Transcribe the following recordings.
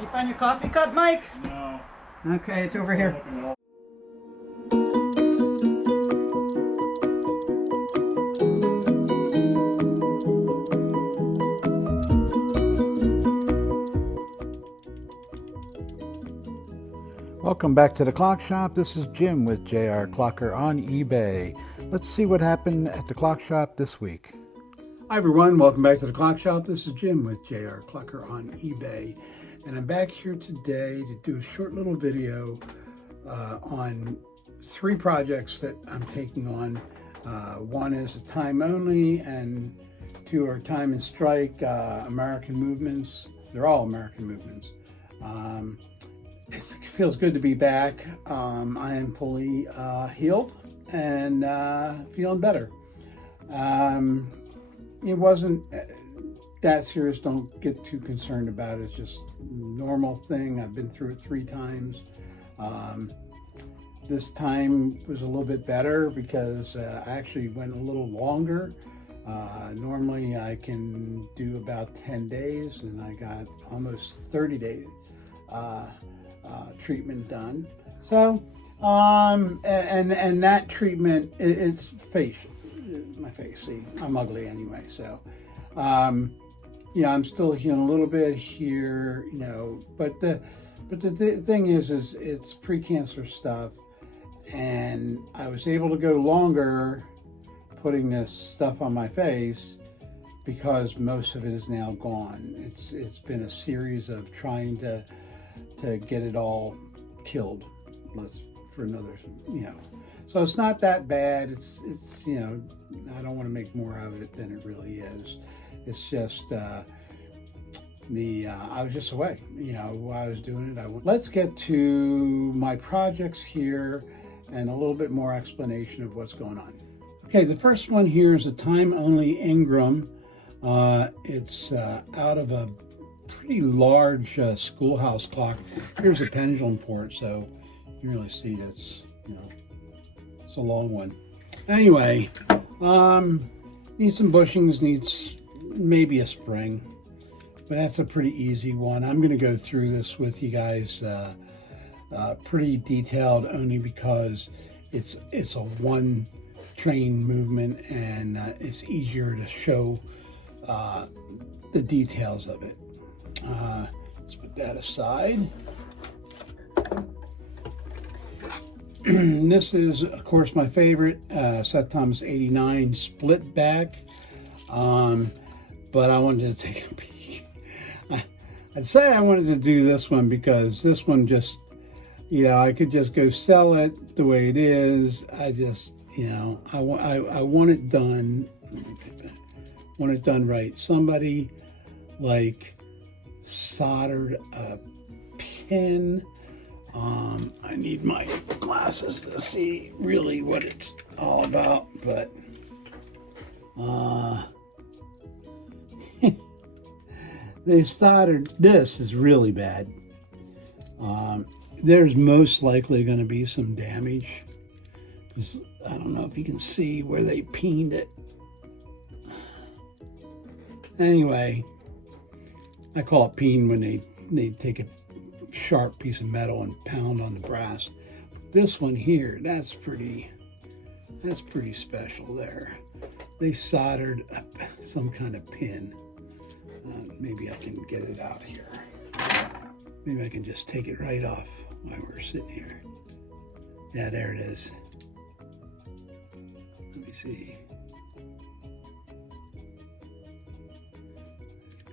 You find your coffee cup, Mike? No. Okay, it's over here. Welcome back to the Clock Shop. This is Jim with JR Clocker on eBay. Let's see what happened at the Clock Shop this week. Hi everyone, welcome back to the Clock Shop. This is Jim with JR Clocker on eBay. And I'm back here today to do a short little video on 3 projects that I'm taking on. One is a time only and 2 are time and strike, American movements. They're all American movements. It feels good to be back. I am fully healed and feeling better. It wasn't that serious. Don't get too concerned about it. It's just a normal thing. I've been through it 3 times. This time was a little bit better because I actually went a little longer. Normally I can do about 10 days and I got almost 30 days treatment done. So, and that treatment, it's facial. My face, see, I'm ugly anyway. So, yeah, I'm still healing a little bit here, you know, but the thing is it's pre-cancer stuff, and I was able to go longer putting this stuff on my face because most of it is now gone. It's been a series of trying to get it all killed, for another, you know. So it's not that bad. It's you know, I don't want to make more of it than it really is. It's just I was just away, you know, while I was doing it. Let's get to my projects here and a little bit more explanation of what's going on. Okay, the first one here is a time-only Ingram. It's out of a pretty large schoolhouse clock. Here's a pendulum for it, so you can really see that's, you know, it's a long one. Anyway, needs some bushings, needs maybe a spring, but that's a pretty easy one. I'm going to go through this with you guys pretty detailed, only because it's a one train movement and it's easier to show the details of it. Let's put that aside. This is, of course, my favorite, Seth Thomas 89 split back, but I wanted to take a peek. I'd say I wanted to do this one because this one just, you know, I could just go sell it the way it is. I just, you know, I want it done. Want it done right. Somebody like soldered a pin. I need my glasses to see really what it's all about, but they soldered, this is really bad. There's most likely going to be some damage. I don't know if you can see where they peened it. Anyway, I call it peen when they take a sharp piece of metal and pound on the brass. This one here, that's pretty special there. They soldered some kind of pin. Maybe I can get it out here. Maybe I can just take it right off while we're sitting here. Yeah, there it is. Let me see.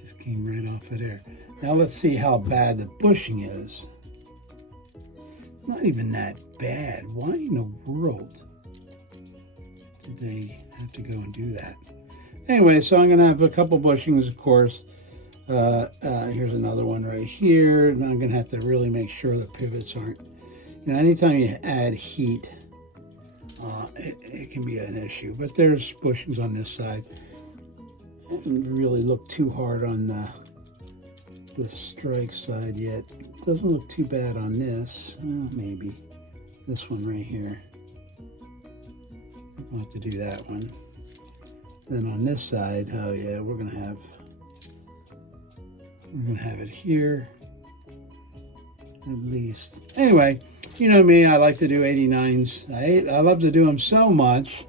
Just came right off of there. Now let's see how bad the bushing is. It's not even that bad. Why in the world did they have to go and do that? Anyway, so I'm going to have a couple bushings, of course. Here's another one right here. And I'm going to have to really make sure the pivots aren't, you know, anytime you add heat, it can be an issue. But there's bushings on this side. I didn't really look too hard on the strike side yet. It doesn't look too bad on this. Maybe this one right here. I'll have to do that one. Then on this side, oh yeah, we're gonna have it here, at least. Anyway, you know me, I like to do 89s. I love to do them so much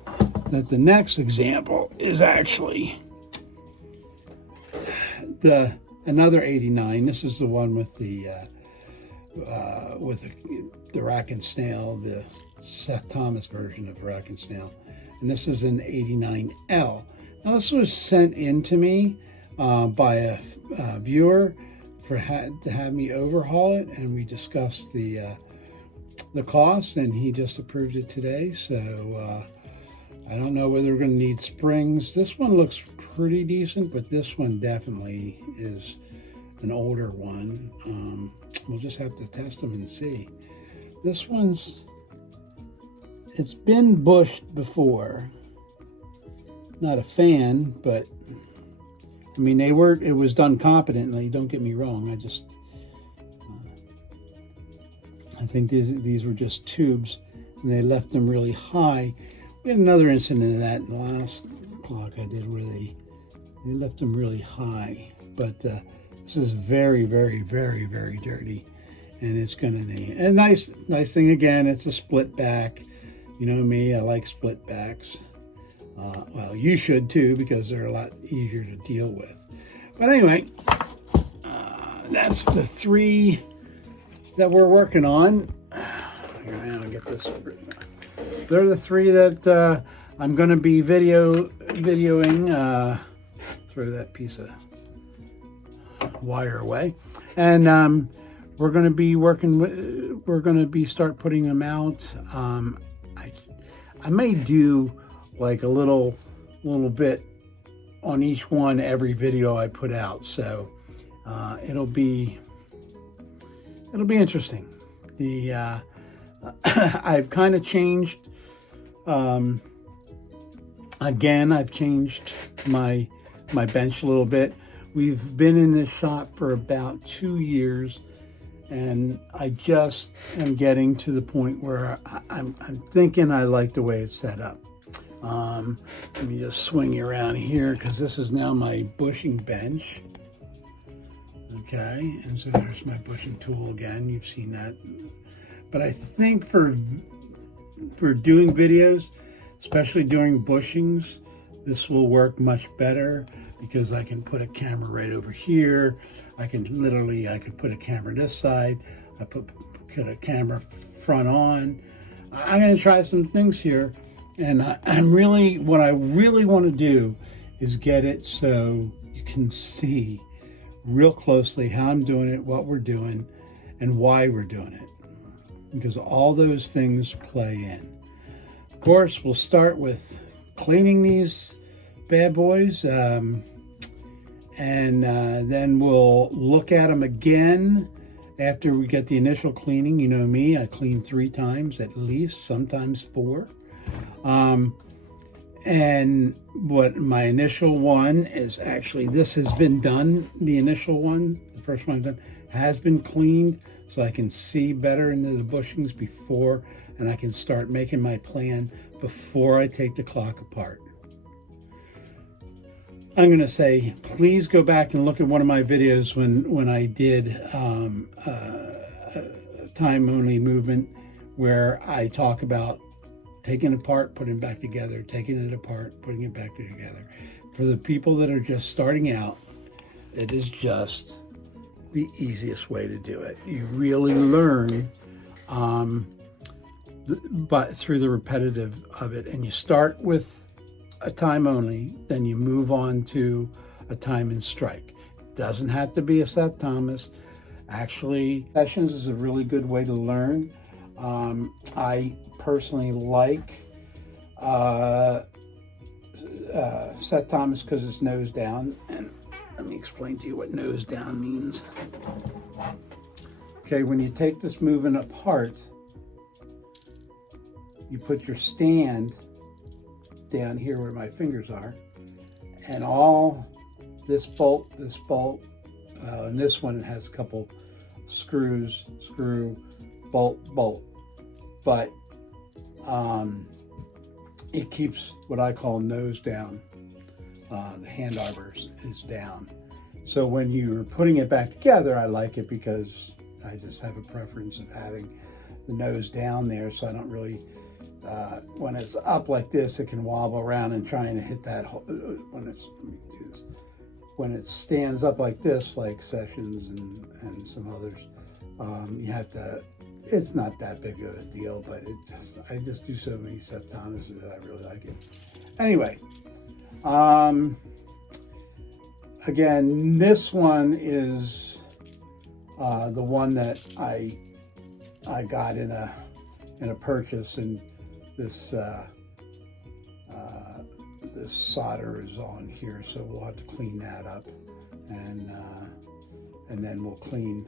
that the next example is actually another 89. This is the one with the Rack and Snail, the Seth Thomas version of Rack and Snail, and this is an 89L. Now this was sent in to me by a viewer to have me overhaul it, and we discussed the cost, and he just approved it today. So I don't know whether we're going to need springs. This one looks pretty decent, but this one definitely is an older one. We'll just have to test them and see. This one's, it's been bushed before. Not a fan, but I mean, it was done competently, don't get me wrong. I think these were just tubes, and they left them really high. We had another incident of that in the last clock I did where they left them really high. But this is very, very, very, very dirty, and it's gonna need a nice thing. Again, it's a split back. You know me, I like split backs. Well, you should too, because they're a lot easier to deal with. But anyway, that's the 3 that we're working on. Here, I'll get this. They're the 3 that I'm going to be videoing. Throw that piece of wire away, and we're going to be working with. We're going to be start putting them out. I may do like a little bit on each one every video I put out, so it'll be interesting. I've kind of changed. Again, I've changed my bench a little bit. We've been in this shop for about 2 years, and I just am getting to the point where I'm thinking I like the way it's set up. Let me just swing you around here, because this is now my bushing bench. Okay, and so there's my bushing tool again. You've seen that. But I think for doing videos, especially during bushings, this will work much better, because I can put a camera right over here. I could put a camera this side. I put a camera front on. I'm going to try some things here, and what I really want to do is get it so you can see real closely how I'm doing it, what we're doing, and why we're doing it, because all those things play in. Of course, we'll start with cleaning these bad boys, and then we'll look at them again after we get the initial cleaning. You know me, I clean 3 times at least, sometimes 4. And what my initial one is, actually, this has been done. The initial one, the first one I've done, has been cleaned, so I can see better into the bushings before, and I can start making my plan before I take the clock apart. I'm going to say, please go back and look at one of my videos when I did time-only movement, where I talk about taking it apart, putting it back together, taking it apart, putting it back together. For the people that are just starting out, it is just the easiest way to do it. You really learn but through the repetitive of it, and you start with a time only, then you move on to a time and strike. It doesn't have to be a Seth Thomas. Actually, sessions is a really good way to learn. I personally like Seth Thomas because it's nose down, and let me explain to you what nose down means. Okay, when you take this movement apart, you put your stand down here where my fingers are, and all this bolt, and this one has a couple screws, bolt, but it keeps what I call nose down. The handarbor is down. So when you're putting it back together, I like it because I just have a preference of having the nose down there, so I don't really, when it's up like this, it can wobble around and trying to hit that, when it's, let me do this. When it stands up like this, like Sessions and some others, you have to, it's not that big of a deal, but I just do so many Seth Thomases that I really like it. Anyway, again, this one is the one that I got in a purchase, and this this solder is on here, so we'll have to clean that up, and then we'll clean,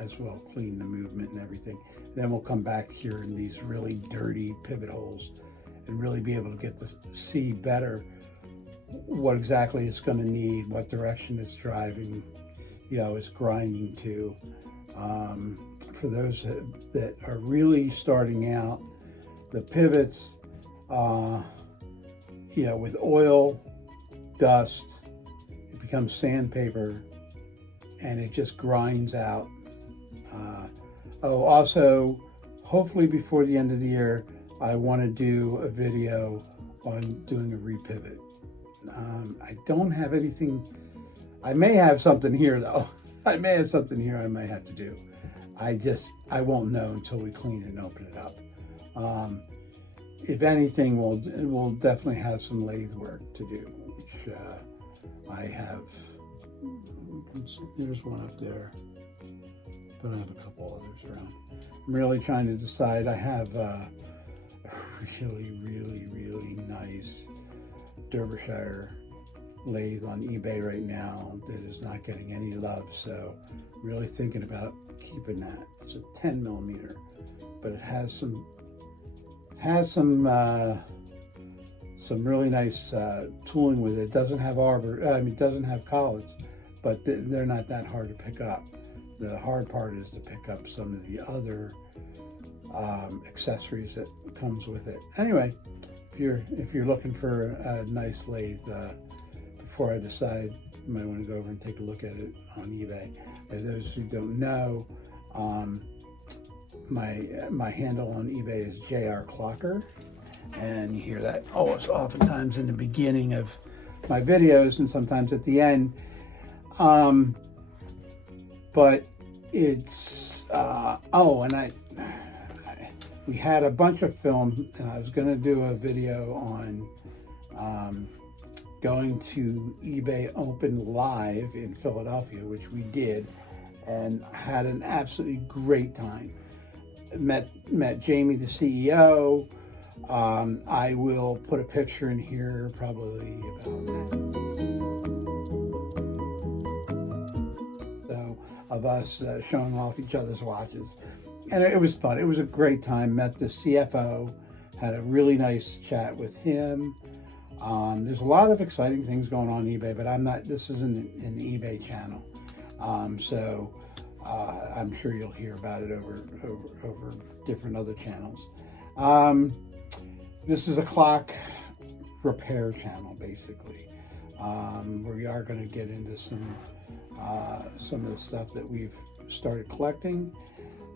as well, clean the movement and everything. Then we'll come back here in these really dirty pivot holes and really be able to get to see better what exactly it's going to need, what direction it's driving, it's grinding to. For those that are really starting out, the pivots, with oil, dust, it becomes sandpaper, and it just grinds out. Also, hopefully before the end of the year, I want to do a video on doing a repivot. I don't have anything. I may have something here though. I may have something here I may have to do. I won't know until we clean it and open it up. If anything, we'll definitely have some lathe work to do, which I have. There's one up there, but I have a couple others around. I'm really trying to decide. I have a really, really, really nice Derbyshire lathe on eBay right now that is not getting any love, so I'm really thinking about keeping that. It's a 10 millimeter, but it has some really nice tooling with it. It doesn't have it doesn't have collets, but they're not that hard to pick up. The hard part is to pick up some of the other accessories that comes with it. Anyway, if you're looking for a nice lathe, before I decide, you might want to go over and take a look at it on eBay. For those who don't know, my handle on eBay is JR Clocker, and you hear that oftentimes in the beginning of my videos and sometimes at the end. But it's we had a bunch of film, and I was going to do a video on going to eBay Open Live in Philadelphia, which we did, and had an absolutely great time. Met Jamie, the CEO. I will put a picture in here probably about of us showing off each other's watches, and it was fun. It was a great time. Met the CFO, had a really nice chat with him. There's a lot of exciting things going on eBay, but this isn't an eBay channel, so I'm sure you'll hear about it over different other channels. This is a clock repair channel, basically. We are going to get into some of the stuff that we've started collecting,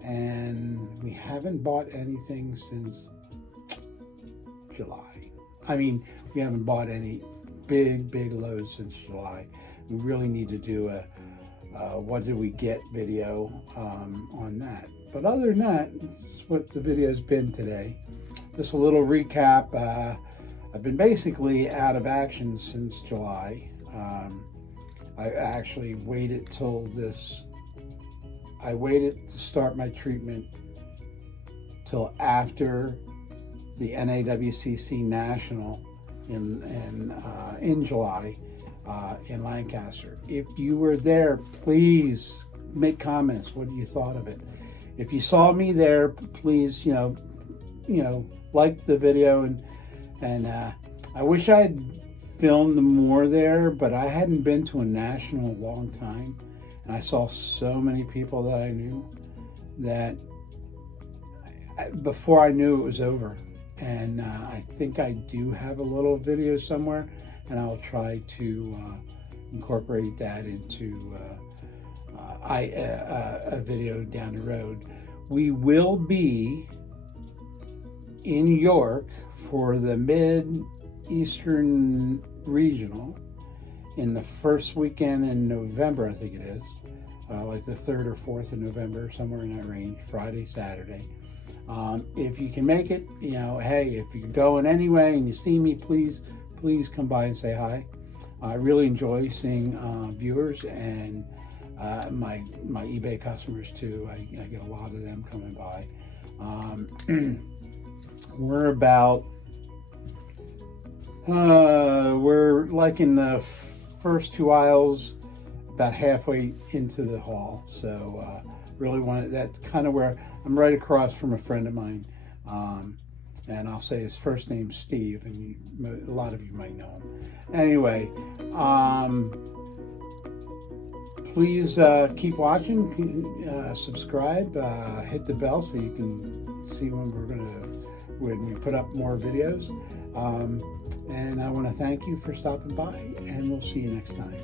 and we haven't bought anything since July. I mean, we haven't bought any big loads since July. We really need to do a what did we get video on that. But other than that, this is what the video's been today. Just a little recap. I've been basically out of action since July. I actually waited till I waited to start my treatment till after the NAWCC National in July in Lancaster. If you were there, please make comments. What you thought of it? If you saw me there, please, like the video, and I wish I had filmed more there, but I hadn't been to a national in a long time, and I saw so many people that I knew that before I knew it was over. And I think I do have a little video somewhere, and I'll try to incorporate that into a video down the road. We will be in York for the Mid-Eastern Regional in the first weekend in November, I think it is. Like the 3rd or 4th of November, somewhere in that range, Friday, Saturday. If you can make it, you know, hey, if you're going anyway and you see me, please come by and say hi. I really enjoy seeing viewers and my eBay customers too. I get a lot of them coming by. We're about, we're like in the first 2 aisles, about halfway into the hall. So really that's kind of where I'm, right across from a friend of mine. And I'll say his first name's Steve, and a lot of you might know him. Anyway, please keep watching, subscribe, hit the bell so you can see when we put up more videos. And I want to thank you for stopping by, and we'll see you next time.